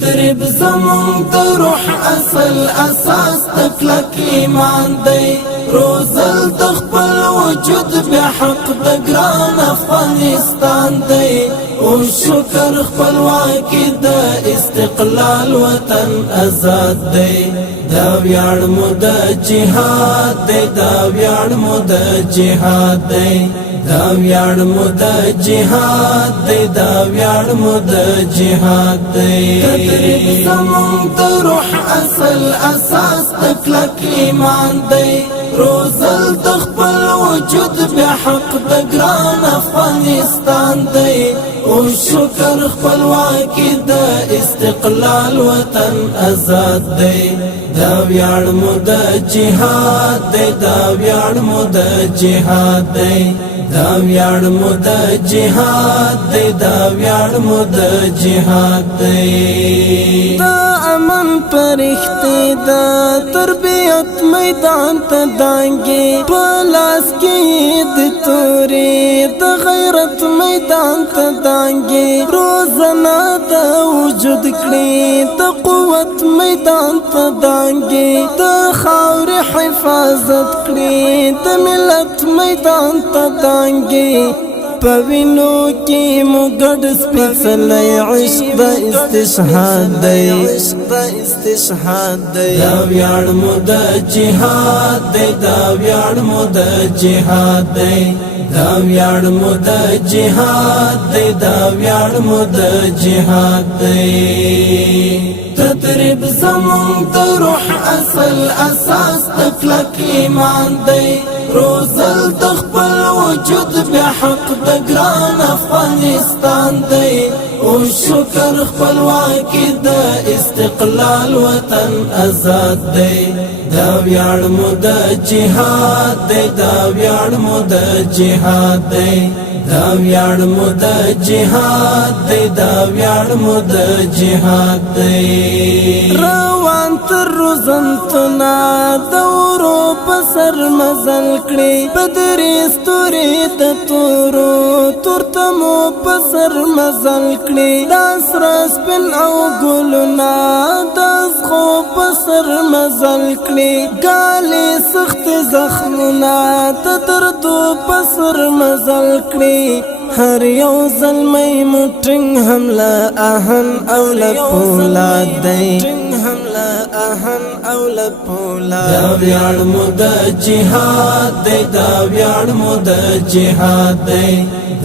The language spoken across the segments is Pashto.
تدریب زمون د روح اصل اساس تکلک ایمان دی روزل د خپل وجود بیا حق د ګران افغانستان دی او شکر خپلواکي د استقلال وطن آزاد دی دا ویاړ مو د جهاد دی دا ویاړ مو د جهاد دی دا ویاړ مو د جهاد دی دا ویاړ مو د جهاد دی تدریب زمون د روح اصل اساس تکلک ایمان دی روزل د خپل وجود بیا حق د ګران افغانستان دی او شکر خپلواکي د استقلال وطن آزاد دی دا ویاړ مو د جهاد دی دا ویاړ مو د جهاد دی دا ویاړ مو د جهاد دی دا ویاړ مو د جهاد دی دا امن پرخته دا تربیت میدان ته دانګي پلاس کې د توري د غیرت میدان ته دانګي روزنا د وجود کړي د قوت میدان ته دانګي د خاور حفاظت کړي د ملت میدان ته دانګي پوینو کی مګډ سپېڅلې عشق د استشهاد دی دا ویاړ مو د جهاد دی دا ویاړ مو د جهاد دی دا ویاړ مو د جهاد دی دا ویاړ مو د جهاد دی تدریب زمون د روح اصل اساس تکلک ایمان دی روزل د خپل وجود بیا حق د ګران افغانستان دی او شکر خپلواکي د استقلال وطن آزاد دی دا ویاړ مو د جهاد دی دا ویاړ مو د جهاد دی دا ویاړ مو د جهاد دی دا ویاړ مو د جهاد دی روان تر روزنتنا دورو پسر مزل کړي بدرې ستوري د تورو تورتمو پسر مزل کړي داس راس پن او ګلنا داس خو پسر مزل کړي ګالې سخت زخمونه د دردو پسر مزل کړي هر یو زلمی مټنګ حمله اهن او لپولاد دی دا ویاړ مو د جهاد دی دا ویاړ مو د جهاد دی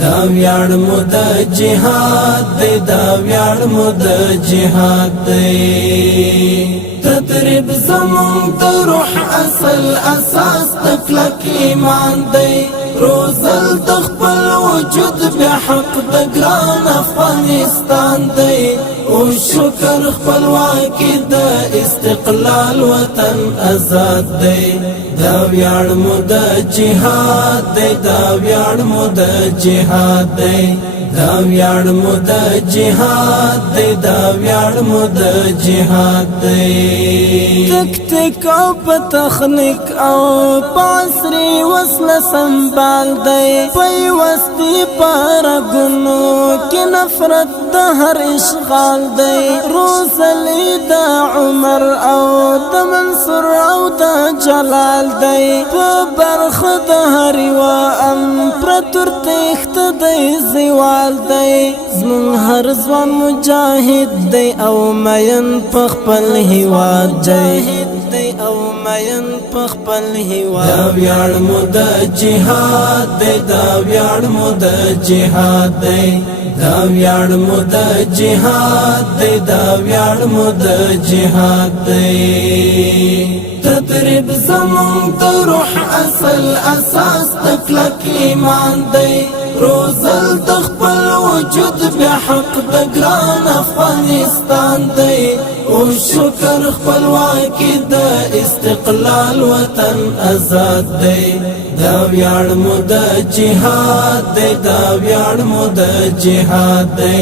دا ویاړ مو د جهاد دی دا ویاړ مو د جهاد دی تدریب زمون د روح اصل اساس تکلک ایمان دی روزل د خپل وجود بیا حق د ګران افغانستان دی او شکر خپلواکي د استقلال وطن آزاد دی دا ویاړ مو د جهاد دی دا ویاړ مو د جهاد دی دا ویاړ مو د جهاد دی دا ویاړ مو د جهاد دی تکتیک او په تخنیک او پاسري وسله سنبال دی پیوستي پر ګنو کې نفرت د هر اشغال دی روزلی د عمر او د منصور او د جلال دی په برخه د هر یو امپراتور تخت دی زوال دی زمون هر ځوان مجاهد دی او مین په خپل هیواد جاهد دی او مین په خپل هیواد دا ویاړ مو د جهاد دی دا ویاړ مو د جهاد دی دا ویاړ مو د جهاد دی دا ویاړ مو د جهاد دی تدریب زمون د روح اصل اساس تکلک ایمان دی روزل د خپل وجود بیا حق د ګران افغانستان دی او شکر خپلواکي د استقلال وطن آزاد دی دا ویاړ مو د جهاد دی دا ویاړ مو د جهاد دی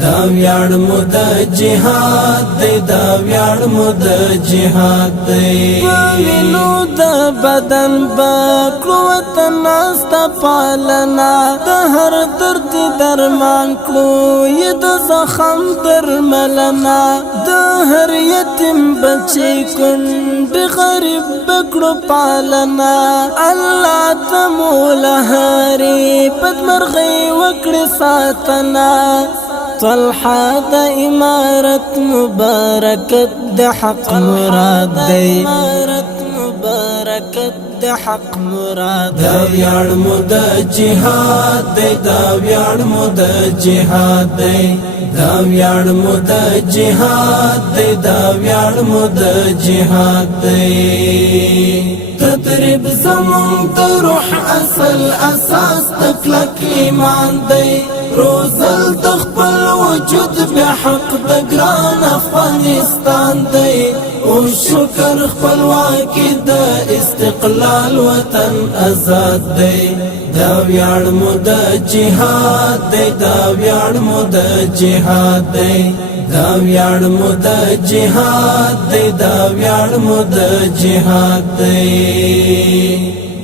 دا ویاړ مو د جهاد دی دا ویاړ مو د جهاد دی وینو د بدن بکړو وطن ناستا پالنا د هر درد درمان کړو ی د زخم درملنا د هر یتیم بچی کند غریب بکړو پالنا الله تموله هری پدمرغي وکړي ساتنا طلحه د امارت مبارکت د حق مراد دی د حق مراد دا ویاړ مو د جهاد دی دا ویاړ مو د جهاد دی دا ویاړ مو د جهاد دی دا ویاړ مو د جهاد دی تدریب زمون د روح اصل اساس تکلک ایمان دی روزل د خپل وجود بیا حق د ګران افغانستان دی او شکر خپلواکي د استقلال وطن آزاد دی دا ویاړ مو د جهاد دی دا ویاړ مو د جهاد دی دا ویاړ مو د جهاد دی دا ویاړ مو د جهاد دی